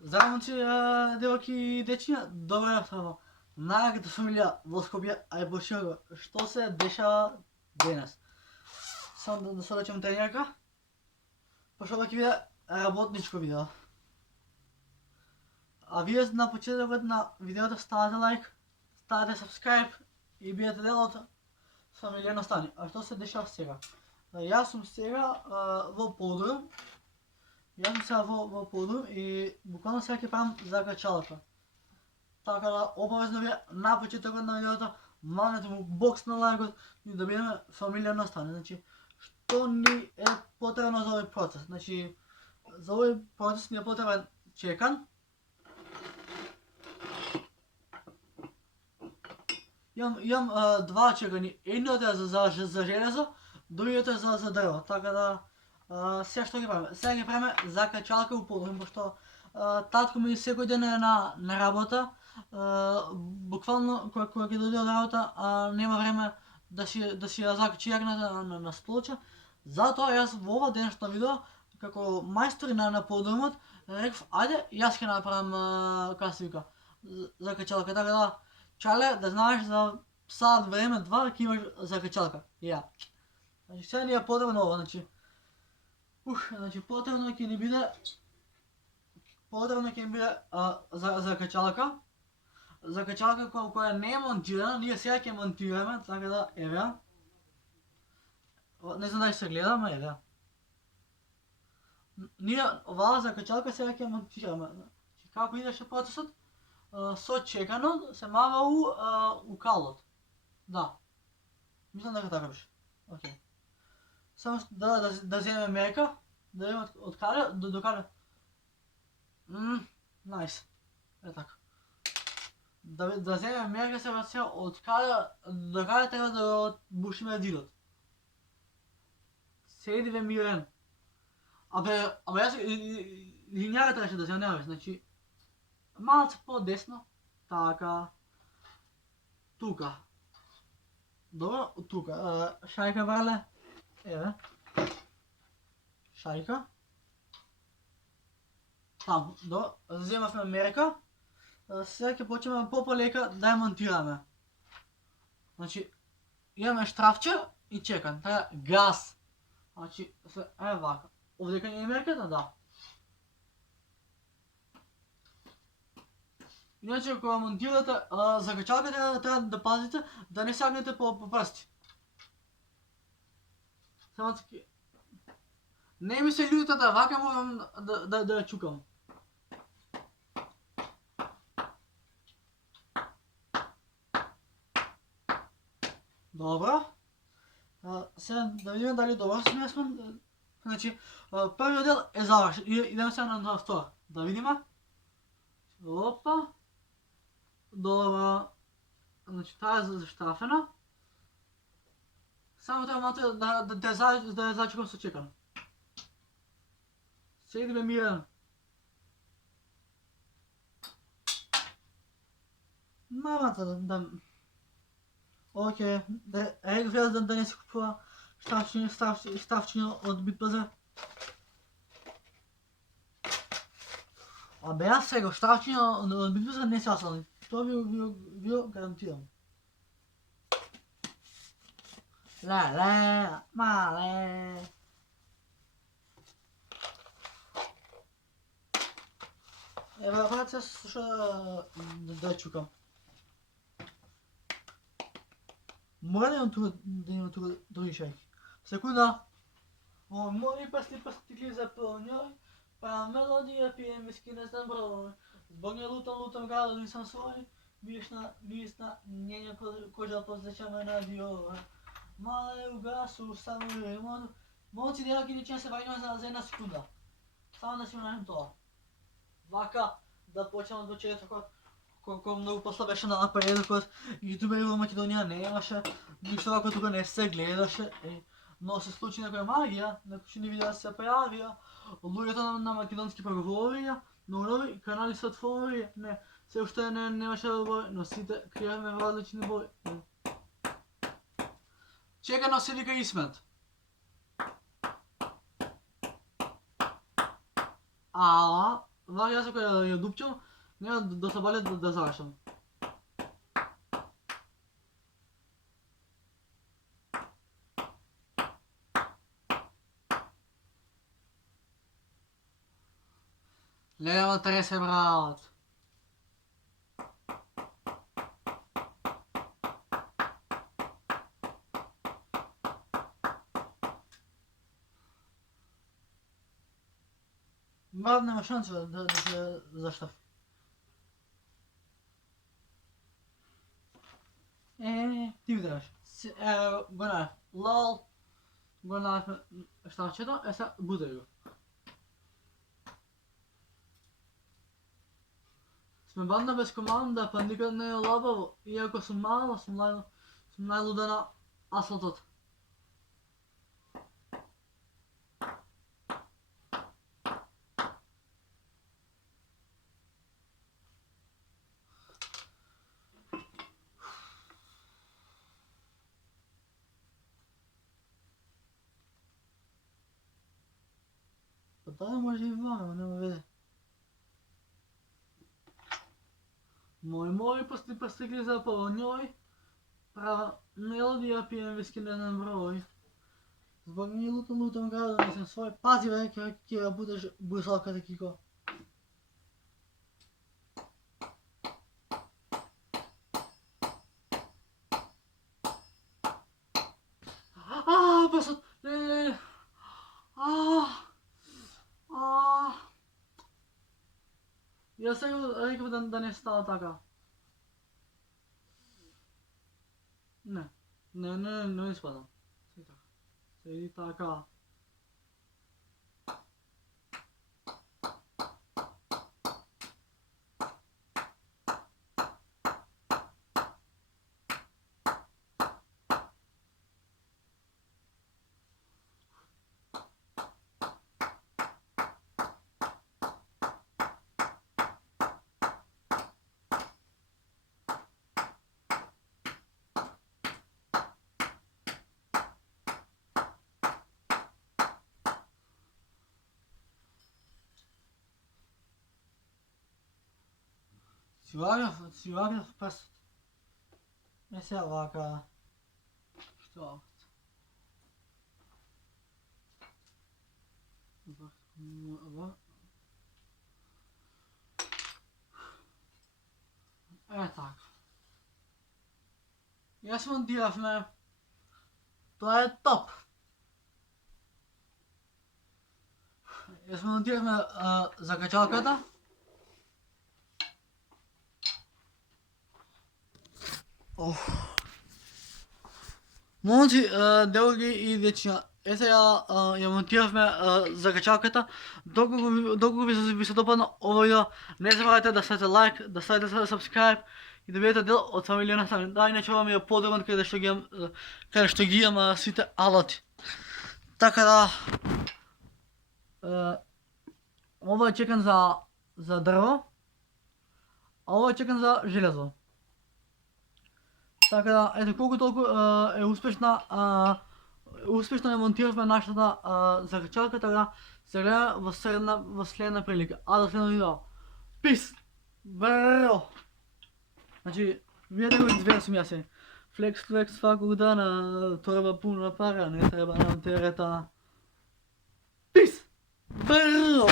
Здраво, момци, девойки и дечиња, добро јутро. Најагата фамилија во Скопје, а и Бошијаго, што се дешава денес? Само да се речем тренерка, пошто ќе биде работничко видео. А вие на почетокот на видеото ставате лайк, ставате subscribe и бидете дел од фамилија Стани. А што се дешава сега? Јас сум сега во подрум. Јас сум сега во подрум и буквално сега ќе правам закачалка. Така да обавезно вие на почетокот на видеото мамнете му бокс на лайкот и да бидеме фамилија Стани. Значи, што ни е потребно за овој процес? Значи, за овој процес ни е потребен чекан. Имам два чекани. Едното е за железо, другото е за дрво. Така да сега што ги правиме? Сега ги правиме закачалка у подрум, пошто татко ми секој ден е на работа. Буквално кога ќе дојде од работа нема време да си ја закачи јагната на столче. Затоа јас во ова денешно видео, како мајстори на подрумот, реков, ајде јас ќе направам како се вика закачалка. Така да Чале, да знаеш за сат време, два, ќе имаш закачалка. Ја. Значи, сега ни е потребно ова, значи потребно ќе ни биде закачалка. Закачалка која не е монтирана, ние сега ќе монтираме, така да еве. Не знам дали се гледа, ама еве. Ние оваа закачалка сега ќе монтираме. Како идеше процесот? Со чеканот се мава у калот. Да. Мислам дека така беше. Окей. Само да земеме мерка, да видиме од каде до каде. Најс. Е така. Да земеме мерка се од каде до каде треба да бушиме дидот. Седи ве мирен. Абе јас линјара требаше да земеме, значи малце по-десно, така, тука. Добро, тука. Шајка варле, еве. Шајка. Таму, добро, земавме мерка. Сега ќе почнеме по-полека да ја монтираме. Значи, имаме штрафче и чекан, така, газ. Значи, еве вака. Овдека не е мерката, да. Иначе, кога монтирате закачалката, треба да пазите да не сагнете по прсти. Само таки. Не ми се љутите да вака морам да ја чукам. Добро. Сега да видиме дали добро сме. Значи, првиот дел е завршен. Идеме сега на втора. Да видиме. Опа. Добро. Значи, таа е заштрафена. Само треба малце да ја зачекам со чекан. Седи бе мирен. Мамата да... Окей, реков да не се купува штрафчиња од Битпазар. Абе јас сега штрафчиња од Битпазар не се осални. Тоа ви гарантирам. Леле, мале. Ева, брат, се слуша да чукам. Мора да имам тука други шајки. Секунда. О, мои пасти пастикли запълняй, па мелодија пием виски не знам број. Због не лутам градо, нисам свој, вишна, нjenja koža posjećama na dio. Мале угасу, само ремонт. Момци, девојки, не ќе се ваѓаме за една секунда. Само да си унајем тоа. Вака, да почнем од почетокот. Колко многу посла беше на напредокот. Јутубери во Македонија немаше. Ништо вако тука не се гледаше. Но се случи некоја магија, некои видеа се појавија. Луѓето на македонски проговорија, но нови канали се отворија. Не, се уште немаше бој, но сите креавме во различни бои. Чекано се вика Исмет. Ала, variază cu dupciu, ne do sabale da zašam. Levo 3 separat. Nawet nie ma szansy, da się zaszczaf. Ти видаш. Гона, лол. Гона, šta će to? Sad budaju. Sme banda bez komanda, pa nikad ne je labavo. Iako sam malo, sam najluda na asfaltot. Pa tada može i vama, nema veze. Moj postigli zapravo njoj. Prava melodija pijem viski na jedan broj. Zbog nje lutam gradu, nisam svoj. Pazi velike kjera budeš busalka takiko. Pa sad, ja sam rekao da ne stala taka. Ne ispada. Sedi taka. Sivarius pas. Mesela vaka. Что? Так. Я смонтировал. То je top. Я смонтировал закачалката. Момци, девоги и дечиња, ја монтиравме закачалката. Доколку ви се допадна овој видео, не забравяйте да ставите лайк, да ставите subscribe и да бидете дел од фамилија на Стани. Да, иначе вам е подобен каде што ги имам сите алати. Така да, ова е чекан за дрво, а ова е чекан за железо. Така да, ето колку толку е успешно ја монтиравме нашата закачалка, така да се гледа во следна прилика. А до следно видео. Пис! Браво! Значи, вие да го извесам ја се. Флекс, сваког дана, торба пуна пара, не треба нам терета. Пис! Браво!